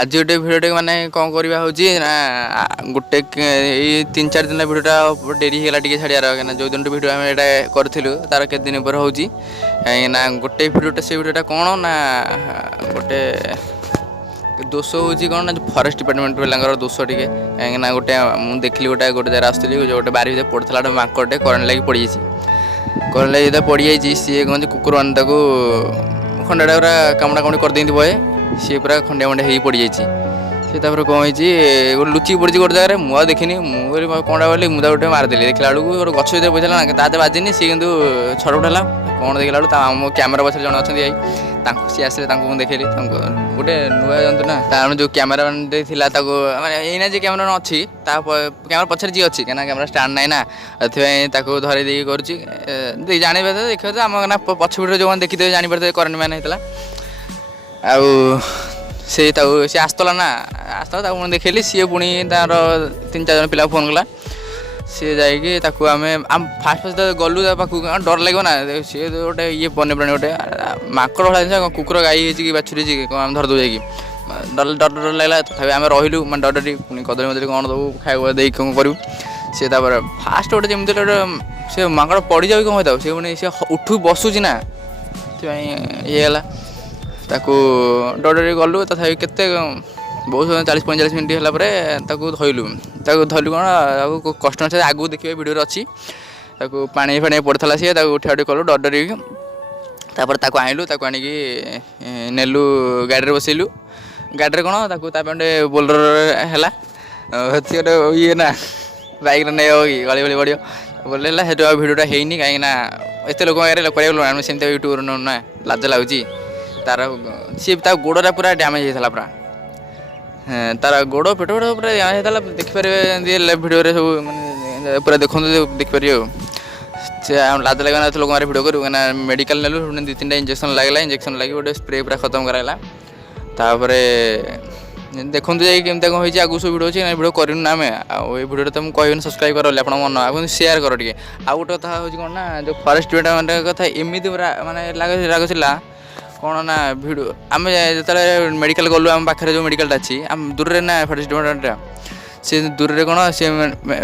आज गोटे भिडियो माने कौन करवा हूँ ना गोटे 3-4 दिन भिडियोटा डेरी होगा टे छाड़ार कहीं जो दिन भिडियो आम यहाँ करूँ तार के दिन पर हो कहीं गोटे भिडियोटा से भिडियोटा कौन ना गोटे दोष हूँ कौन ना फरेस्ट डिपार्टमेंट पिलांर दोष टे कहीं गोटे मुझे देखली गोटे गोटे जगह आसती गोटे बारी भर पड़ता गोटे माकड़े करेन्ट लगी पड़ जाए करेन्ट लगी पड़ जाए सी कहते कुकुर मैंने खंडाटा पूरा कामड़ा कामड़ी कर दिखती बहे सी पूरा खंडिया खंडिया हो पड़ जाए सी तापर कौन हो लुचिक पड़ी गोटे जगह मुझे देखनी मुझे कौन बोली मुझे गोटे मारिदेली देखला बेलू गोटे गछ भर पहुँचला ना ताते बाजिनी सी कि छड़ उठेला कौन देखला बेलू मो कैमेरा पछे जन अच्छा भाई सी आसे मुझे देखली गोटे नुआ जंतु ना तार जो कैमेरा मैंने एना जी कैमेरा अच्छी कैमेरा पछे जी अच्छी कहीं कैमेरा स्टाण्ड ना ना अथवा धरी दे कर जाने देखिए तो आम पछपटे जो मैंने देखी जापर करेन्ट मैन होता से सी आसला ना आसला मुझे देखली सी पुणी तार 3-4 जन पिला फोन कला सी जाकि आम फास्ट फास्ट गलु पाखु डर लगे ना सी गोटे ये बन्य प्राणी गोटे माकड़ भाई जिन कुकुर गाई कि बाछुरी आम धरदे जाकि डर डर डर लगे तथा आम रही मैं डर डरी पुणी कदली मदली कौन दबू खाया दे कौन करूँ सी फास्ट गोटे जमी गोटे से माकड़ पड़ जाए कौन होता से पुणी सी उठू बसुची ना ये ताकू डर डर गलु तथा केते बहुत 40-45 मिनट है धरलु धरलु कौन कस्टमर से आगू देखिए वीडियो अच्छी पानी फाणी पड़ता सी उठा उठी कलु डर डर आनिलु आनिकी नेलु गाड़ी बसैलु गाड़ी कौन गोटे बोलर है गोटे ये ना बैक नहीं हो कि गली गली बढ़ बोले है भिडियोटा होनी कहीं एत लोक आगे सेमती यूट्यूब ना लाज लगुच तार सी गोड़ा पूरा डैमेज होता पूरा तार गोड़ पेट पेट पूरा डैमेज होता देखिपारे भिडियो सब मैंने पूरा देखते देखिपारे से लाज लगे ना लोक भिडियो करूँ कहीं मेडिकल नेलु 2-3टा इंजेक्शन लगला इंजेक्शन लगी गोटे स्प्रे पूरा खत्म कराला तापर देखते जाए केमती कौन होगी आगू सब भिडियो अच्छे भिडियो करूँ ना आम ये भिडियो तो मुझे कहनी सब्सक्राइब कर आप मन आप सेयार कर टे आउ गोटे कथा हूँ कौन ना जो फरेस्ट डिपार्टमेंट कथा एमती पूरा मानने लगुला कौन ना भिडियो आम जो मेडिकल गलु आम पाखे जो मेडिकल अच्छी आम दूर ना फरेस्ट डिपार्टमेंट से दूर कौन से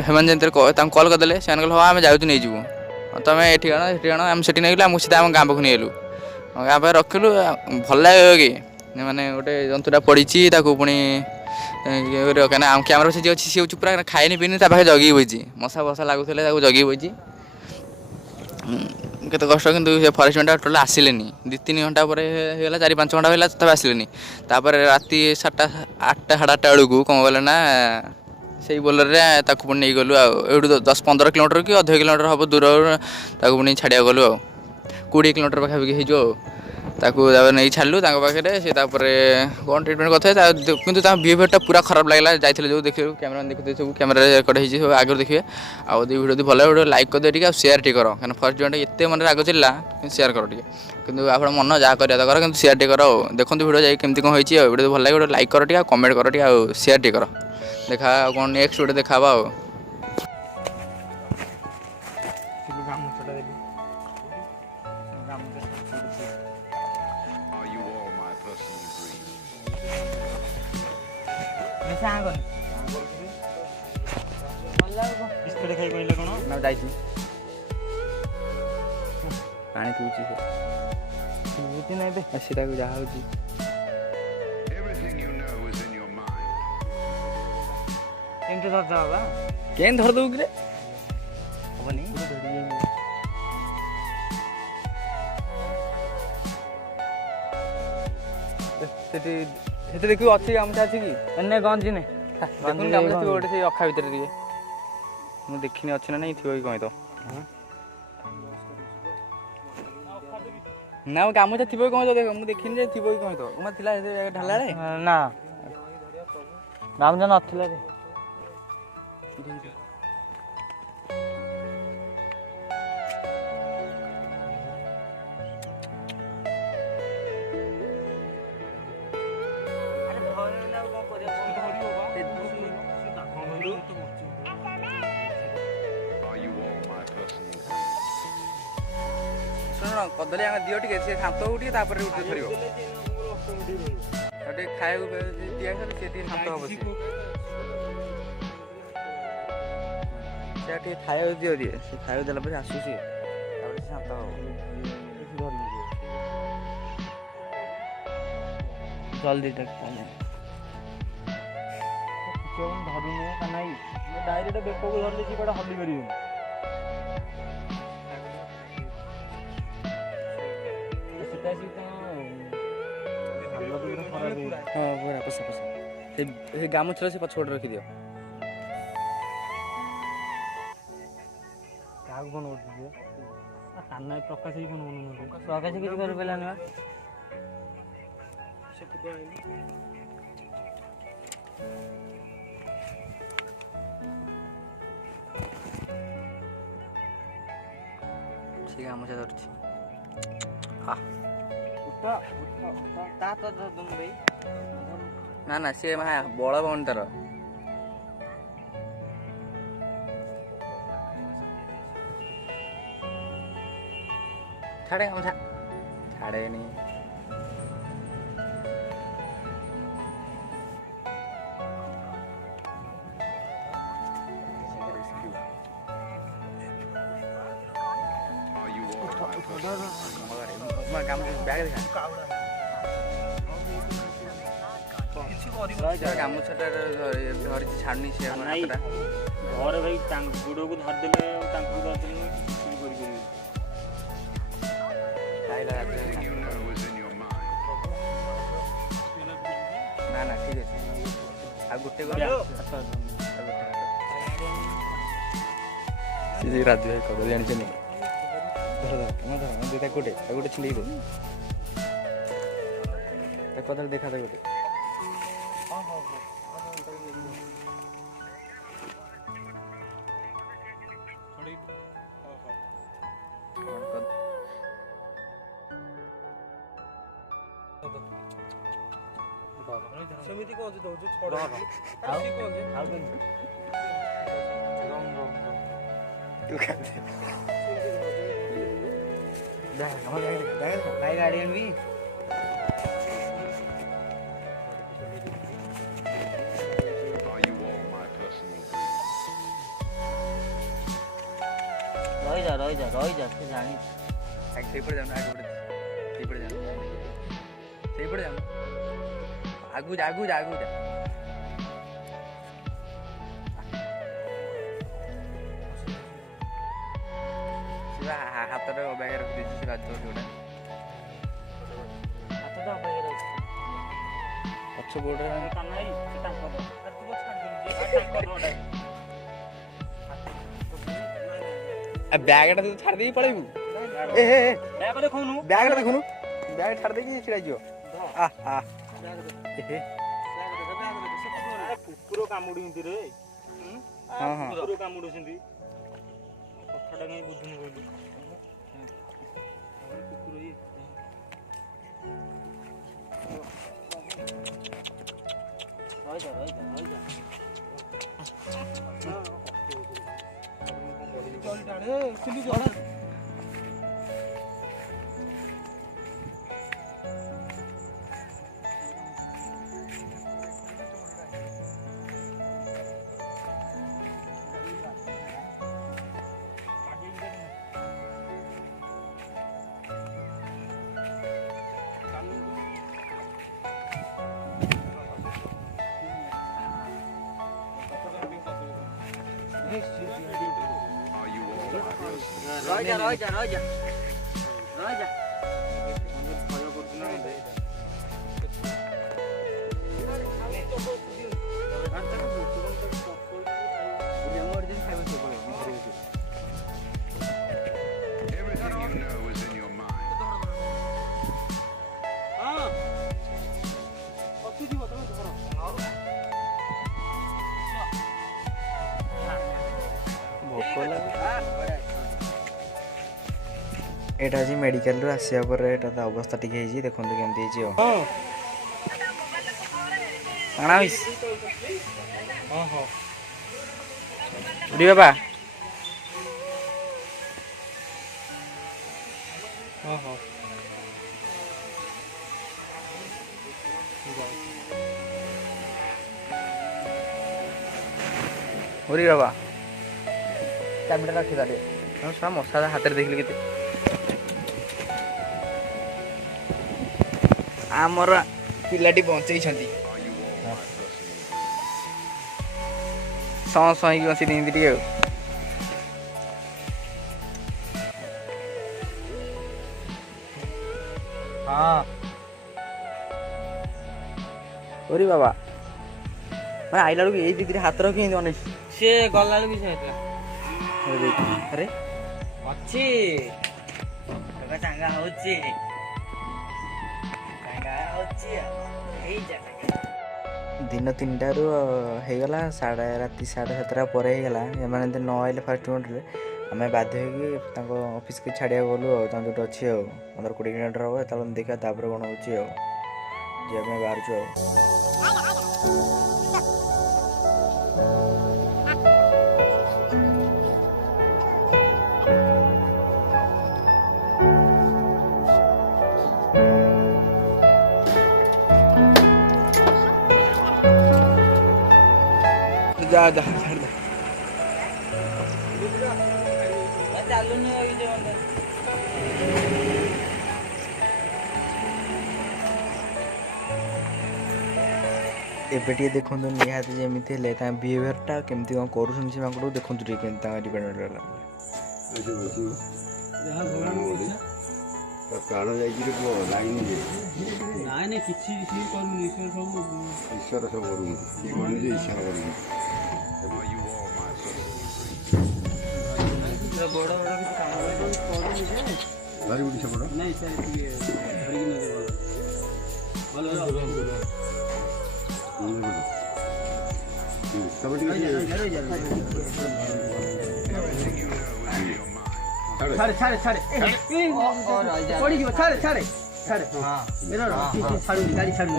जमी कल करदे से कहले हाँ आम जाऊँ नहीं जीवु तुम ये आण आम से नहीं आम सीधा आम गाँ पाक नहीं आलु गाँ पाखे रखिलु भल लगे कि माने गोटे जंतुटा पड़ी पुणी कहीं आम कैमेरा से जी अच्छी सी पूरा खाई पीनी पाखे जगी बची मशा फसा लगुले जगी बची केते कष्ट कि फरेस्ट मैन टोटाल आसिले 2-3 घंटा पर 4-5 घंटा है तब आसिले राति 7टा 8टा 8:30 बेलू कौन बोले ना से बोलर पुणी नहीं गलु आठ 10-15 किलोमीटर कि अध किलोमीटर हम दूर पुणी छाड़ा गलु 20 किलोमीटर पाखापाखि हो नहीं छाड़ू पाखे से कौन ट्रिटमेंट करते कि बिहेवियरटा पूरा खराब लगे जाइए जो देखिए कैमेरा देखते सब कैमेरा रेकर्ड हो आगे देखिए आउ भिडियो भल भिडियो लाइक कर दे सेयार टे कर क्या फर्स्ट डिपार्टमेंट एत मन राग चलला सेयार कर कि आप मन जहाँ कर कि सेयार टे कर देखते भिडियो जाए केमती कौन होती भिडियो भल लगे लाइक कर कमेंट कर सेयार टे कर देखा कौन नेक्स्ट भिडियो देखा पानी पीछे सीधा जहाँ हो केन धर दू कि देखिए अच्छी गामछा अच्छी कि गंजी नहीं गामछा थी गोटे अखा भितर दिए मुझे देखनी अच्छी ना नहीं थी कहीं तो ना गामछा थी कहीं तो देख मुझे देखनी थी कहीं तो ढाला ना गामछा ना कदली दियो टे शांत हो धर ଟିକେ ଖାଇବାକୁ ଦିଆ କଲେ ସେ ଟିକେ ଶାନ୍ତ ହବ। ସେ ଟିକେ ଖାଇବାକୁ ଦିଏ ସେ ଖାଇବାକୁ ଦେଲା ପରେ ଆସୁଛି ତାପରେ ସେ ଶାନ୍ତ ହବ। ଜଲ୍ଦି ଧରୁନି କାନାଇ ଡାଇରେକ୍ଟ ବେକକୁ ଧରିଲେ ସେ କୁଆଡ଼େ ହଲି ପାରିବେନି। ସେଟା ସେ କ'ଣ ହାଲତ ପୁରା ଖରାପ ହେଇଛି। ହଁ ପୁରା ପଶା ସେ ଗାମୁଛାରେ ସେ ପଛପଟେ ରଖିଦିଅ। କାହାକୁ ଫୋନ୍ କରୁଛୁ କାନାଇ ପ୍ରକାଶ ବି ଫୋନ୍ କରୁନୁ। ପ୍ରକାଶ କିଛି କରିପାରିଲାନି ବା। ସେ ଗାମୁଛା ଧରୁଛି। ନା ସେ ବଳ ପାଉନି ତାର। ଛାଡ଼େ ଗାମୁଛା ଛାଡ଼େନି। ଗାମୁଛାଟା ଧରିଛି ଛାଡୁନି ସେ ଘରେ ଭାଇ ଗୋଡ଼କୁ ଧରିଦେଲେ ତାଙ୍କୁ ଧରିଦେଲେ କିଛି କରିପାରିବେ। ନା ଠିକ ଅଛି ଆଉ ଗୋଟେ ରାଜୁ ଭାଇ କଦଳୀ ଜାଣିଛନ୍ତି। ଗୋଟେ ଛିଣ୍ଡେଇ ଦେ କଦଳୀ ଦେଖା ଦେ ଗୋଟେ। ସେମିତି କଣ ଦଉଛୁ ଗାଡ଼ି ଆଣିବି। ରହିଯା ସେ ଜାଣିଛି। ସେଇପଟେ ଯାଉନ ସେଇପଟେ ଯାଉନ ଆଗକୁ ଯା। ହାତଟା ଅବାଗିଆ ରଖିଦେଇଛି ସେ ରାଜୁ ଯୋଉଟା ହାତଟା ଅବାଗିଆ ରଖିଛି। ପଛ ଗୋଡ଼ରେ ବ୍ୟାଗଟା ତୁ ଛାଡ଼ି ଦେଇକି ପଳେଇବୁ। ବ୍ୟାଗଟା ଦେଖୁନୁ ବ୍ୟାଗ ଛାଡ଼ି ଦେଇକି ଛିଡ଼ା ଯିବ। କୁକୁର କାମୁଡୁଛନ୍ତି ରେ। କୁକୁର କାମୁଡୁଛନ୍ତି। କଥାଟା କାହିଁ ବୁଝୁନି କହିଲୁ। କୁକୁର ଇଏ ରହିଯା। ରହିଯା। एटा आज मेडिकल रू आसिया पर एटा अवस्था टिके हेजी देखंतु केमती हेजी काना होइस उडी बाबा हो ओरी बाबा चाबिटा रखिदा रे हम सब मशा हाथ में देखली केते आमर पिलाटी बंचई छंती सौ ही बसी दी दी हाँ ओरी बाबा मैं आइला बेलू यही दीदी हाथ रखी अनेक ସେ ଗଲା ବେଳକୁ ସେ ହେଇଥିଲା अरे ଅଛି ଏବେ ଚାଙ୍ଗା ହଉଛି दिन 3टा रू होगला राति 7:30 पर होगला एम न आइले फास्ट मिनट्रे आम बाध्य ऑफिस के छाड़िया गलु जो अच्छी 15-20 किलोमीटर हम तब देखा तापर कौन हो बाहर जा जा ଚାଲୁନି एबे देखो निहाती जमी बिहेवियरटा केमती कौन कर देखो डिपेंडेंट प्राण ईश्वर सब भारी बुढ़ी से बड़ा नहीं छाड़े छाड़े छाड़े पड़ी गयो छाड़े छाड़े छाड़े हां मेरा छाड़ू गाड़ी छाड़ू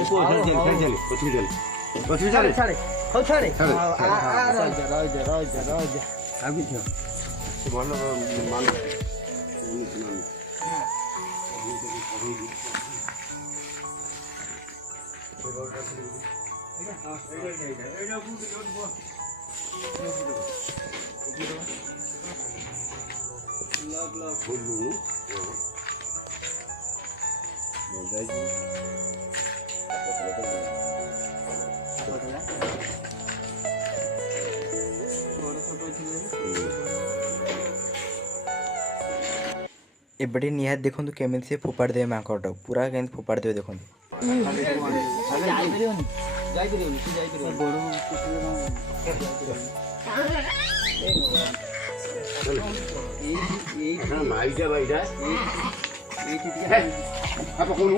चले छाड़े छाड़े हो छाड़े आ रह जा आगे छ बोल मान एबे निहात देखो केमी से फोपाड़ दे माकड़ पूरा के फोपाड़ दे देखो माइटा भाईटा आप कौन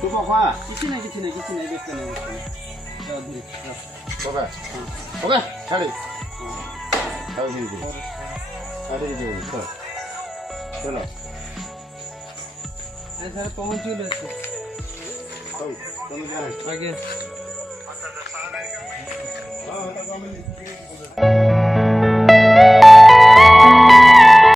तू पका किसी नहीं व्यस्त नहीं ओके ओके छाड़ी चलो सर पहुंच गए आगे आगे